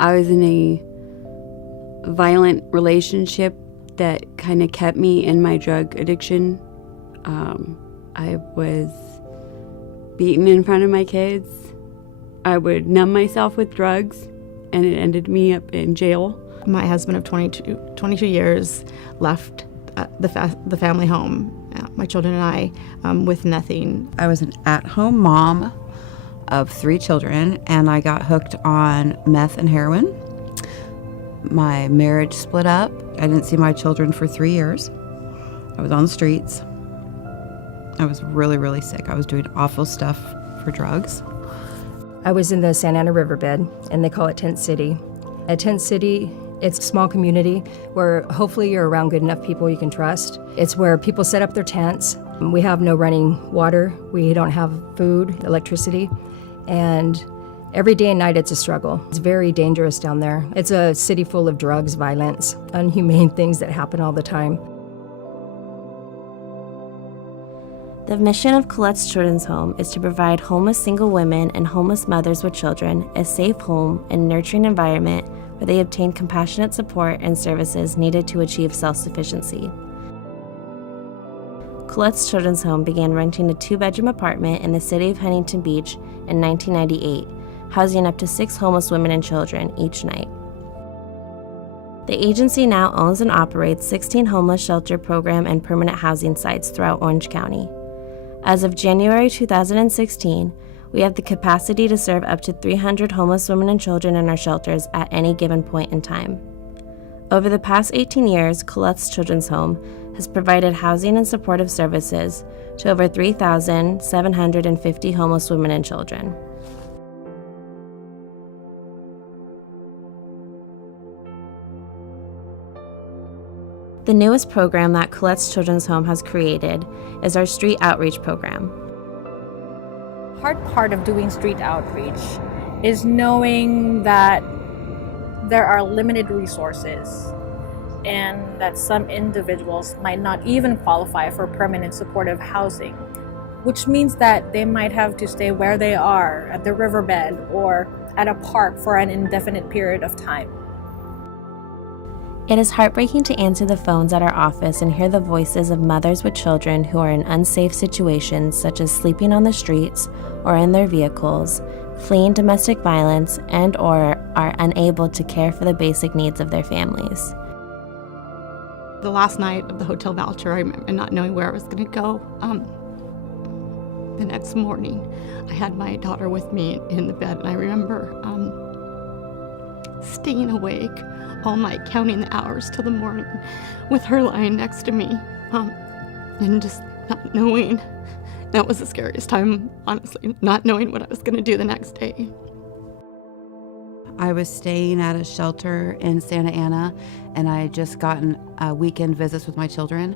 I was in a violent relationship that kind of kept me in my drug addiction. I was beaten in front of my kids. I would numb myself with drugs, and it ended me up in jail. My husband of 22 years left the family home, my children and I, with nothing. I was an at-home mom of 3 children, and I got hooked on meth and heroin. My marriage split up. I didn't see my children for 3 years. I was on the streets. I was really, really sick. I was doing awful stuff for drugs. I was in the Santa Ana riverbed, and they call it Tent City. At Tent City, it's a small community where hopefully you're around good enough people you can trust. It's where people set up their tents. We have no running water. We don't have food, electricity, and every day and night it's a struggle. It's very dangerous down there. It's a city full of drugs, violence, inhumane things that happen all the time. The mission of Colette's Children's Home is to provide homeless single women and homeless mothers with children a safe home and nurturing environment where they obtain compassionate support and services needed to achieve self-sufficiency. Colette's Children's Home began renting a 2-bedroom apartment in the city of Huntington Beach in 1998, housing up to 6 homeless women and children each night. The agency now owns and operates 16 homeless shelter program and permanent housing sites throughout Orange County. As of January 2016, we have the capacity to serve up to 300 homeless women and children in our shelters at any given point in time. Over the past 18 years, Colette's Children's Home has provided housing and supportive services to over 3,750 homeless women and children. The newest program that Colette's Children's Home has created is our street outreach program. Hard part of doing street outreach is knowing that there are limited resources and that some individuals might not even qualify for permanent supportive housing, which means that they might have to stay where they are at the riverbed or at a park for an indefinite period of time. It is heartbreaking to answer the phones at our office and hear the voices of mothers with children who are in unsafe situations such as sleeping on the streets or in their vehicles, fleeing domestic violence, and or are unable to care for the basic needs of their families. The last night of the hotel voucher, I remember not knowing where I was going to go. The next morning, I had my daughter with me in the bed, and I remember staying awake all night, counting the hours till the morning with her lying next to me, and just not knowing. That was the scariest time, honestly, not knowing what I was going to do the next day. I was staying at a shelter in Santa Ana, and I had just gotten weekend visits with my children,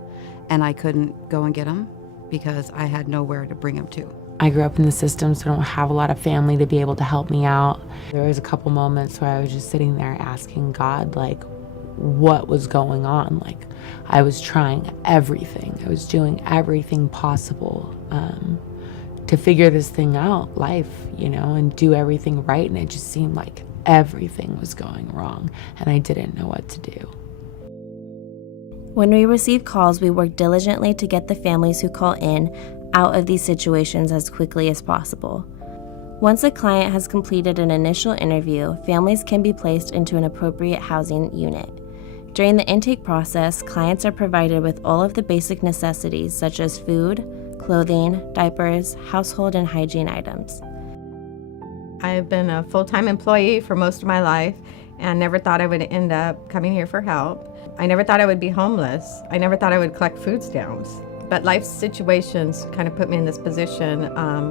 and I couldn't go and get them because I had nowhere to bring them to. I grew up in the system, so I don't have a lot of family to be able to help me out. There was a couple moments where I was just sitting there asking God, like, what was going on? Like, I was trying everything. I was doing everything possible to figure this thing out, life, you know, and do everything right. And it just seemed like everything was going wrong, and I didn't know what to do. When we receive calls, we work diligently to get the families who call in out of these situations as quickly as possible. Once a client has completed an initial interview, families can be placed into an appropriate housing unit. During the intake process, clients are provided with all of the basic necessities such as food, clothing, diapers, household and hygiene items. I've been a full-time employee for most of my life and never thought I would end up coming here for help. I never thought I would be homeless. I never thought I would collect food stamps. But life situations kind of put me in this position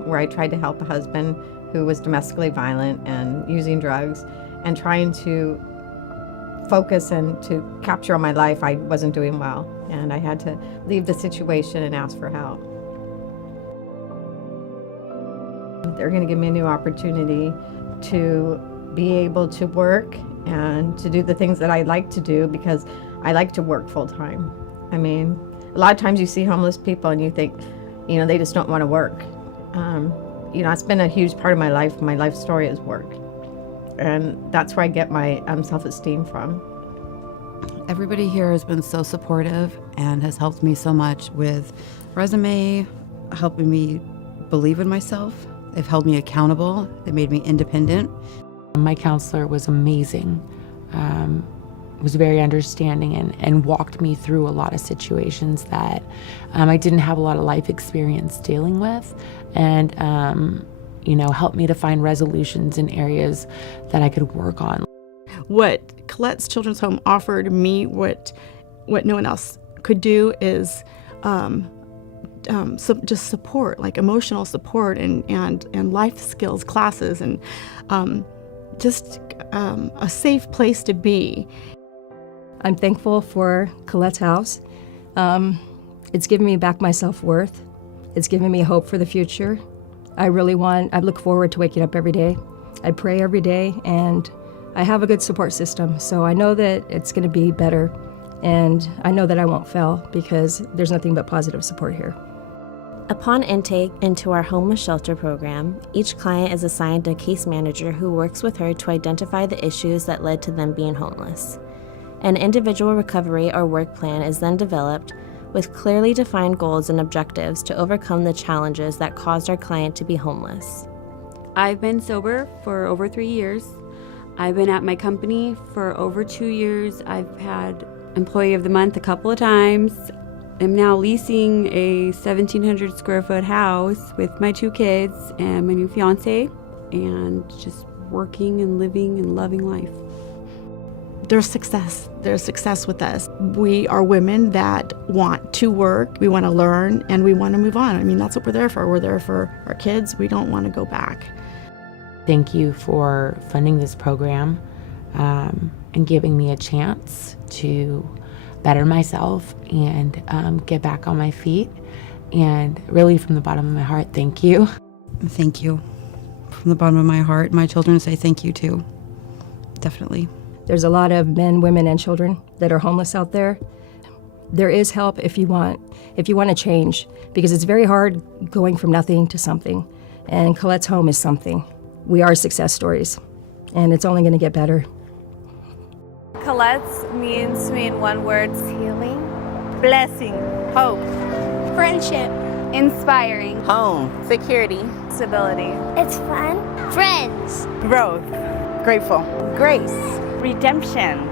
where I tried to help a husband who was domestically violent and using drugs, and trying to focus and to capture on my life. I wasn't doing well, and I had to leave the situation and ask for help. They're going to give me a new opportunity to be able to work and to do the things that I like to do, because I like to work full time. I mean, a lot of times you see homeless people and you think, you know, they just don't want to work. You know, it's been a huge part of my life. My life story is work. And that's where I get my self-esteem from. Everybody here has been so supportive and has helped me so much with resume, helping me believe in myself. They've held me accountable. They made me independent. My counselor was amazing, was very understanding and walked me through a lot of situations that I didn't have a lot of life experience dealing with, and helped me to find resolutions in areas that I could work on. What Colette's Children's Home offered me, what no one else could do, is just support, like emotional support and life skills classes, and just a safe place to be. I'm thankful for Colette's house. It's given me back my self-worth. It's given me hope for the future. I look forward to waking up every day. I pray every day, and I have a good support system, so I know that it's going to be better, and I know that I won't fail because there's nothing but positive support here. Upon intake into our homeless shelter program, each client is assigned a case manager who works with her to identify the issues that led to them being homeless. An individual recovery or work plan is then developed with clearly defined goals and objectives to overcome the challenges that caused our client to be homeless. I've been sober for over 3 years. I've been at my company for over 2 years. I've had Employee of the Month a couple of times. I'm now leasing a 1,700 square foot house with my 2 kids and my new fiance, and just working and living and loving life. There's success. There's success with us. We are women that want to work, we want to learn, and we want to move on. I mean, that's what we're there for. We're there for our kids. We don't want to go back. Thank you for funding this program and giving me a chance to better myself and get back on my feet. And really, from the bottom of my heart, thank you. Thank you. From the bottom of my heart, my children say thank you too. Definitely. There's a lot of men, women, and children that are homeless out there. There is help if you want to change, because it's very hard going from nothing to something. And Colette's Home is something. We are success stories, and it's only going to get better. Colette's means to me in one word: healing, blessing, hope, friendship, inspiring, home, security, stability. It's fun, friends, growth, grateful, grace, redemption,